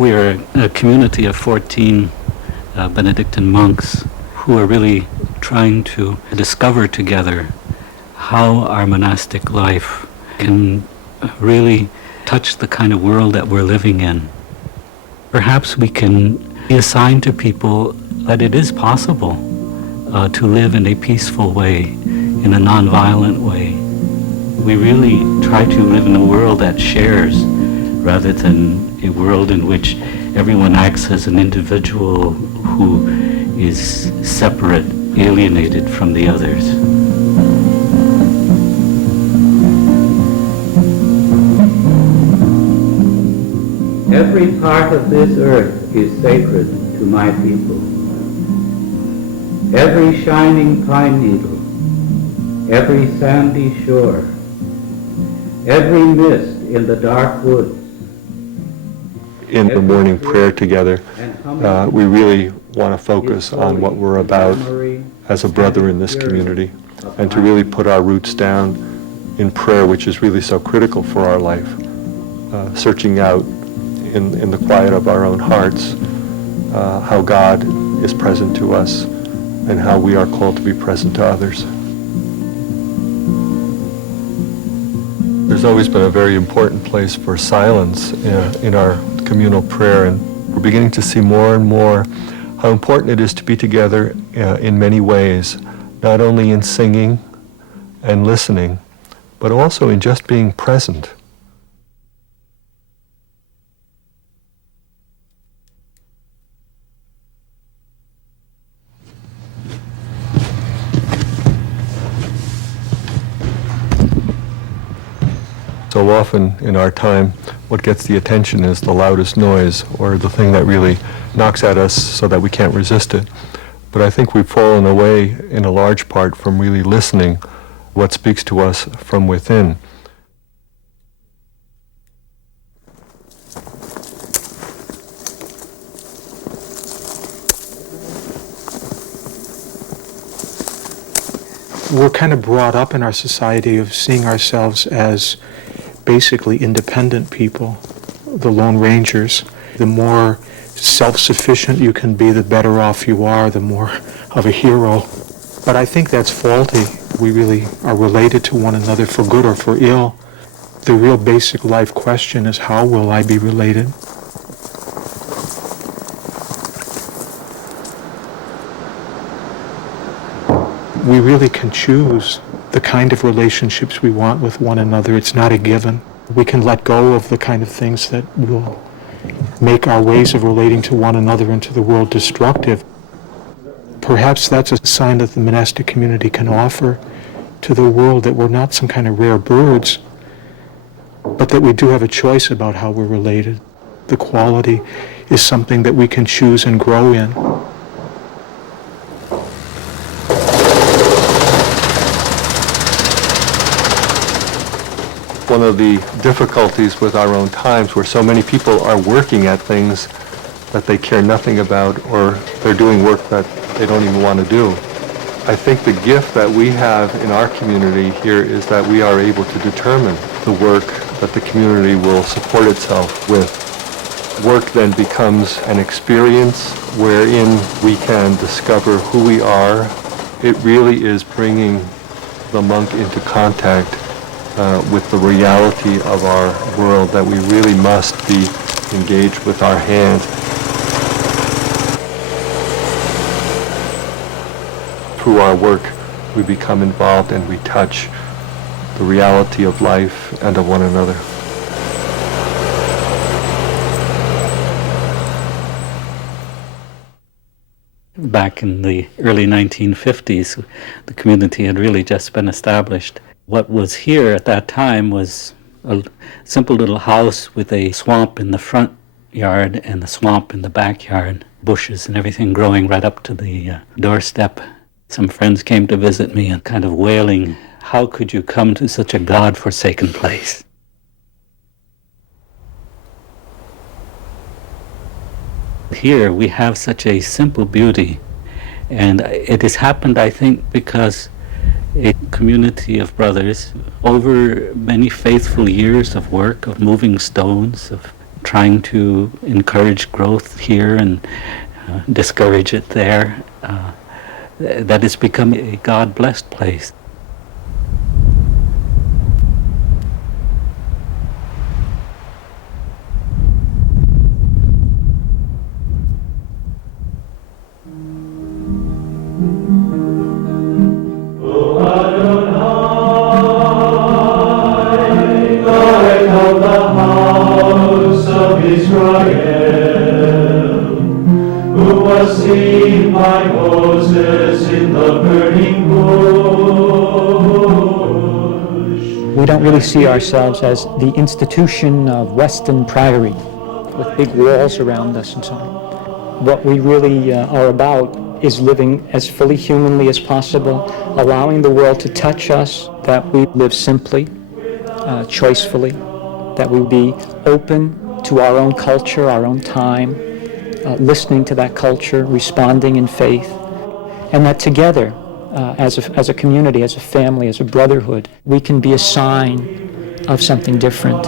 We're a community of 14 Benedictine monks who are really trying to discover together how our monastic life can really touch the kind of world that we're living in. Perhaps we can be a sign to people that it is possible to live in a peaceful way, in a nonviolent way. We really try to live in a world that shares rather than a world in which everyone acts as an individual who is separate, alienated from the others. Every part of this earth is sacred to my people. Every shining pine needle, every sandy shore, every mist in the dark woods. In the morning prayer together, we really want to focus on what we're about as a brother in this community, and to really put our roots down in prayer, which is really so critical for our life, searching out in the quiet of our own hearts how God is present to us and how we are called to be present to others. There's always been a very important place for silence in our communal prayer, and we're beginning to see more and more how important it is to be together in many ways, not only in singing and listening, but also in just being present. So often in our time, what gets the attention is the loudest noise, or the thing that really knocks at us so that we can't resist it. But I think we've fallen away in a large part from really listening what speaks to us from within. We're kind of brought up in our society of seeing ourselves as basically independent people, the Lone Rangers. The more self-sufficient you can be, the better off you are, the more of a hero. But I think that's faulty. We really are related to one another for good or for ill. The real basic life question is, how will I be related? We really can choose the kind of relationships we want with one another. It's not a given. We can let go of the kind of things that will make our ways of relating to one another and to the world destructive. Perhaps that's a sign that the monastic community can offer to the world, that we're not some kind of rare birds, but that we do have a choice about how we're related. The quality is something that we can choose and grow in. One of the difficulties with our own times, where so many people are working at things that they care nothing about, or they're doing work that they don't even want to do. I think the gift that we have in our community here is that we are able to determine the work that the community will support itself with. Work then becomes an experience wherein we can discover who we are. It really is bringing the monk into contact with the reality of our world, that we really must be engaged with our hands. Through our work, we become involved and we touch the reality of life and of one another. Back in the early 1950s, the community had really just been established. What was here at that time was a simple little house with a swamp in the front yard and a swamp in the backyard, bushes and everything growing right up to the doorstep. Some friends came to visit me and kind of wailing, "How could you come to such a God-forsaken place?" Here we have such a simple beauty, and it has happened, I think, because a community of brothers, over many faithful years of work, of moving stones, of trying to encourage growth here and discourage it there, that it's become a God-blessed place. We don't really see ourselves as the institution of Weston Priory with big walls around us and so on. What we really are about is living as fully humanly as possible, allowing the world to touch us, that we live simply, choicefully, that we be open to our own culture, our own time, listening to that culture, responding in faith, and that together, as a community, as a family, as a brotherhood, we can be a sign of something different.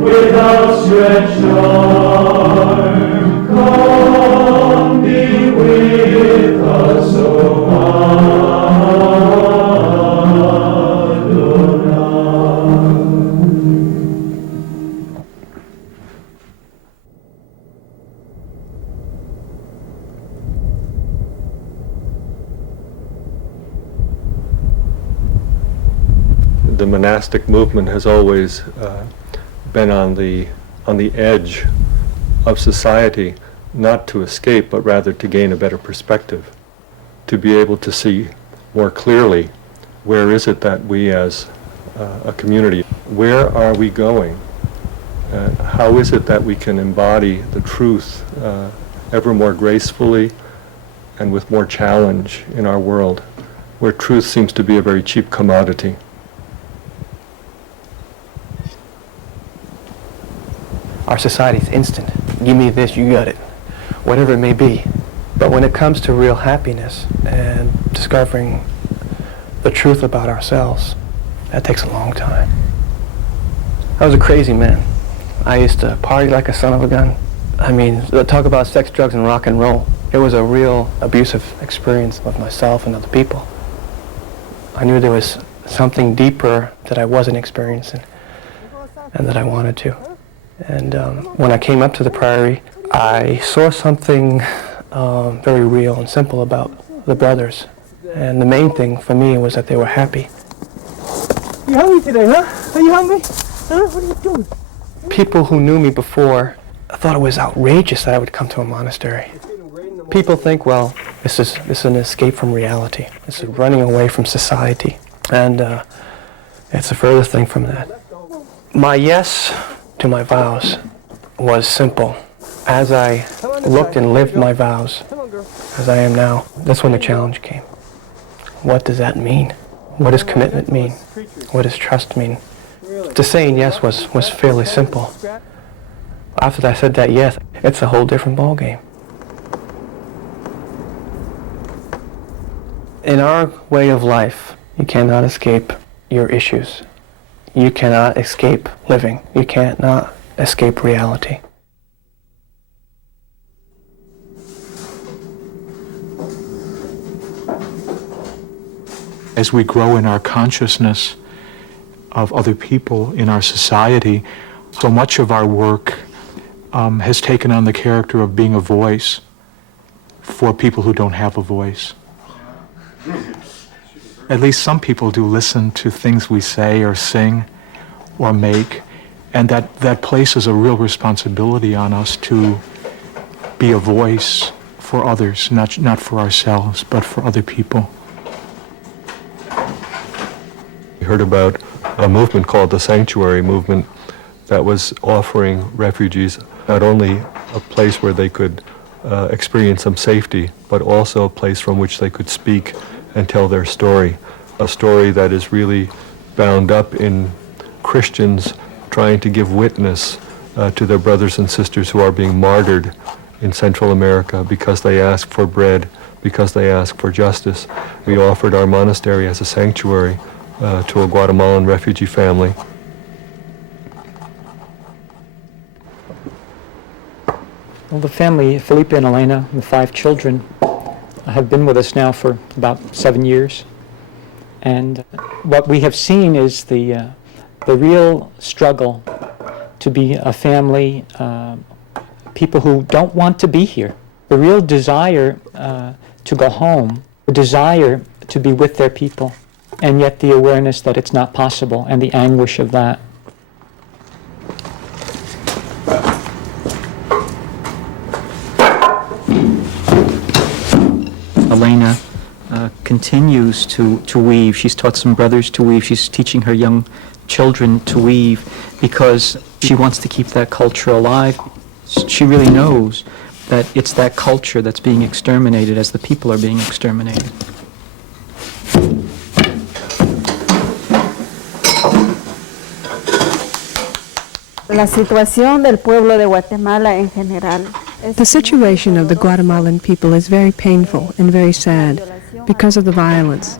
With outstretched arm, come be with us, O The monastic movement has always been on the edge of society, not to escape, but rather to gain a better perspective, to be able to see more clearly where is it that we as a community, where are we going? How is it that we can embody the truth ever more gracefully and with more challenge in our world, where truth seems to be a very cheap commodity? Our society's instant. Give me this, you got it. Whatever it may be. But when it comes to real happiness and discovering the truth about ourselves, that takes a long time. I was a crazy man. I used to party like a son of a gun. I mean, talk about sex, drugs, and rock and roll. It was a real abusive experience of myself and other people. I knew there was something deeper that I wasn't experiencing and that I wanted to. And when I came up to the Priory, I saw something very real and simple about the brothers. And the main thing for me was that they were happy. You hungry today, huh? Are you hungry? Huh? What are you doing? People who knew me before thought it was outrageous that I would come to a monastery. People think, well, this is an escape from reality. This is running away from society. And it's a further thing from that. My yes to my vows was simple. As I looked and lived my vows, as I am now, that's when the challenge came. What does that mean? What does commitment mean? What does trust mean? To saying yes was fairly simple. After I said that yes, it's a whole different ballgame. In our way of life, you cannot escape your issues. You cannot escape living. You cannot escape reality. As we grow in our consciousness of other people in our society, so much of our work has taken on the character of being a voice for people who don't have a voice. At least some people do listen to things we say or sing or make, and that places a real responsibility on us to be a voice for others, not for ourselves, but for other people. We heard about a movement called the Sanctuary Movement that was offering refugees not only a place where they could experience some safety, but also a place from which they could speak and tell their story, a story that is really bound up in Christians trying to give witness to their brothers and sisters who are being martyred in Central America because they ask for bread, because they ask for justice. We offered our monastery as a sanctuary to a Guatemalan refugee family. Well, the family, Felipe and Elena, the 5 children, have been with us now for about 7 years. And what we have seen is the real struggle to be a family, people who don't want to be here. The real desire to go home, the desire to be with their people, and yet the awareness that it's not possible and the anguish of that. Elena continues to weave. She's taught some brothers to weave. She's teaching her young children to weave because she wants to keep that culture alive. She really knows that it's that culture that's being exterminated as the people are being exterminated. La situación del pueblo de Guatemala en general. The situation of the Guatemalan people is very painful and very sad because of the violence.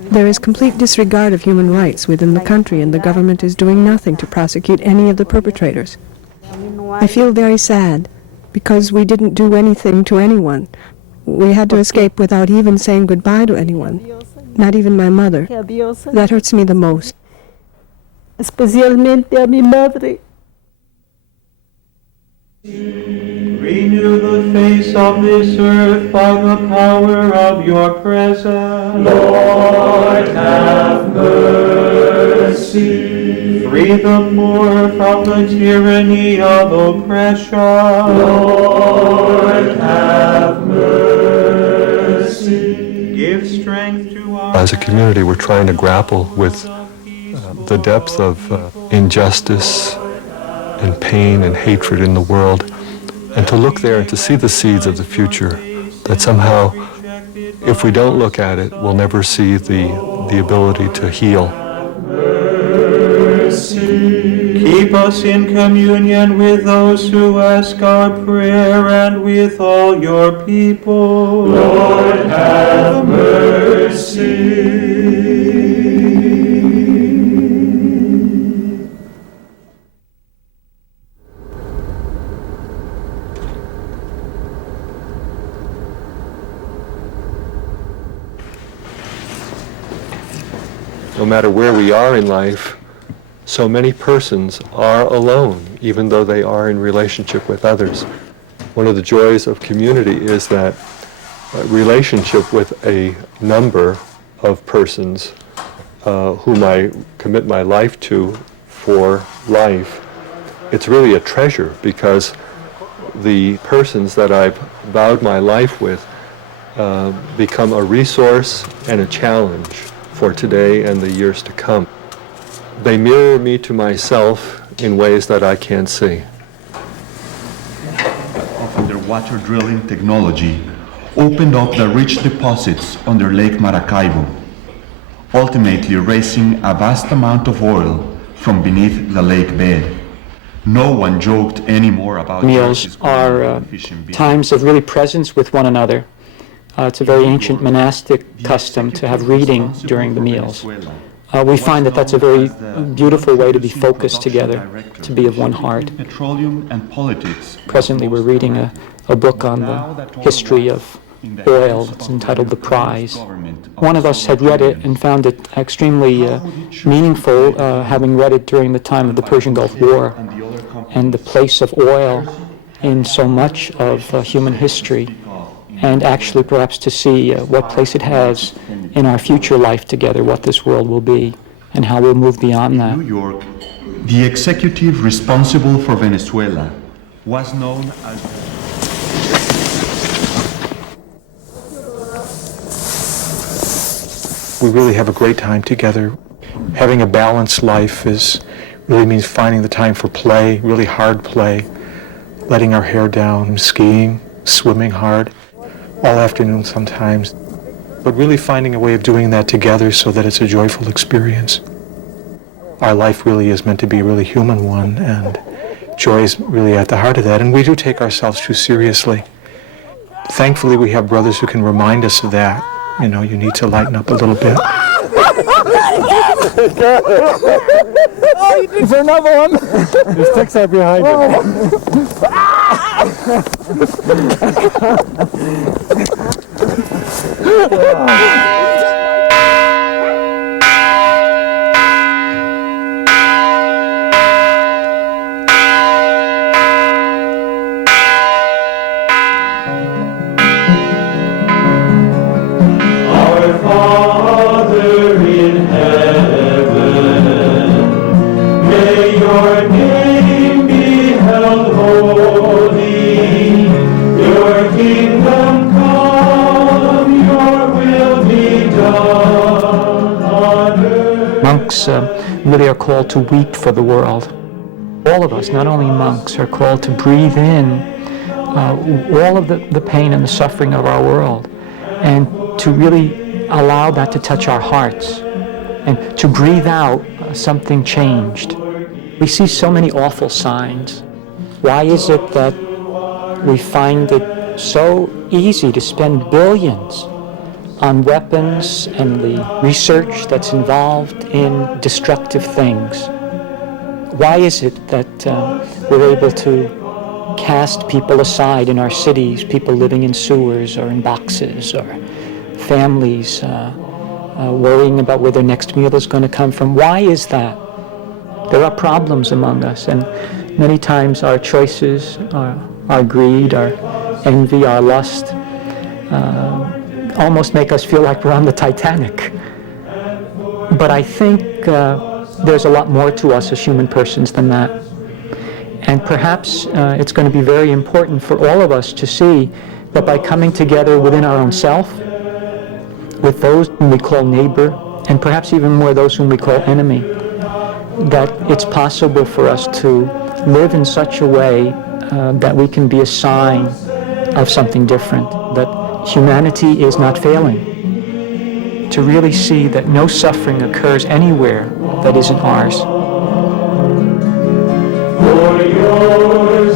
There is complete disregard of human rights within the country, and the government is doing nothing to prosecute any of the perpetrators. I feel very sad because we didn't do anything to anyone. We had to escape without even saying goodbye to anyone, not even my mother. That hurts me the most. Especialmente a mi madre. Renew the face of this earth by the power of your presence. Lord, have mercy. Free the poor from the tyranny of oppression. Lord, have mercy. Give strength to our... As a community, we're trying to grapple with the depth of injustice and pain and hatred in the world, and to look there and to see the seeds of the future, that somehow, if we don't look at it, we'll never see the ability to heal. Keep us in communion with those who ask our prayer and with all your people. Lord, have mercy. No matter where we are in life, so many persons are alone, even though they are in relationship with others. One of the joys of community is that relationship with a number of persons whom I commit my life to for life. It's really a treasure because the persons that I've vowed my life with become a resource and a challenge for today and the years to come. They mirror me to myself in ways that I can't see. Underwater drilling technology opened up the rich deposits under Lake Maracaibo, ultimately raising a vast amount of oil from beneath the lake bed. No one joked anymore about meals are times of really presence with one another. It's a very ancient monastic custom to have reading during the meals. We find that that's a very beautiful way to be focused together, to be of one heart. Petroleum and politics. Presently we're reading a book on the history of oil. It's entitled The Prize. One of us had read it and found it extremely meaningful, having read it during the time of the Persian Gulf War and the place of oil in so much of human history, and actually perhaps to see what place it has in our future life together, what this world will be, and how we'll move beyond that. New York, the executive responsible for Venezuela was known as... We really have a great time together. Having a balanced life really means finding the time for play, really hard play, letting our hair down, skiing, swimming hard, all afternoon sometimes, but really finding a way of doing that together so that it's a joyful experience. Our life really is meant to be a really human one, and joy is really at the heart of that, and we do take ourselves too seriously. Thankfully, we have brothers who can remind us of that. You know, you need to lighten up a little bit. Oh, you did for another one? The sticks are behind you. Our Father in heaven, may your name be held holy. Your kingdom come, your will be done on earth. Monks really are called to weep for the world. All of us, not only monks, are called to breathe in all of the pain and the suffering of our world, and to really allow that to touch our hearts, and to breathe out something changed. We see so many awful signs. Why is it that we find it so easy to spend billions on weapons and the research that's involved in destructive things? Why is it that we're able to cast people aside in our cities, people living in sewers or in boxes, or families worrying about where their next meal is going to come from? Why is that? There are problems among us, and many times our choices, our greed, our envy, our lust almost make us feel like we're on the Titanic. But I think there's a lot more to us as human persons than that. And perhaps it's going to be very important for all of us to see that by coming together within our own self, with those whom we call neighbor, and perhaps even more those whom we call enemy, that it's possible for us to live in such a way that we can be a sign of something different, that humanity is not failing, to really see that no suffering occurs anywhere that isn't ours. For yours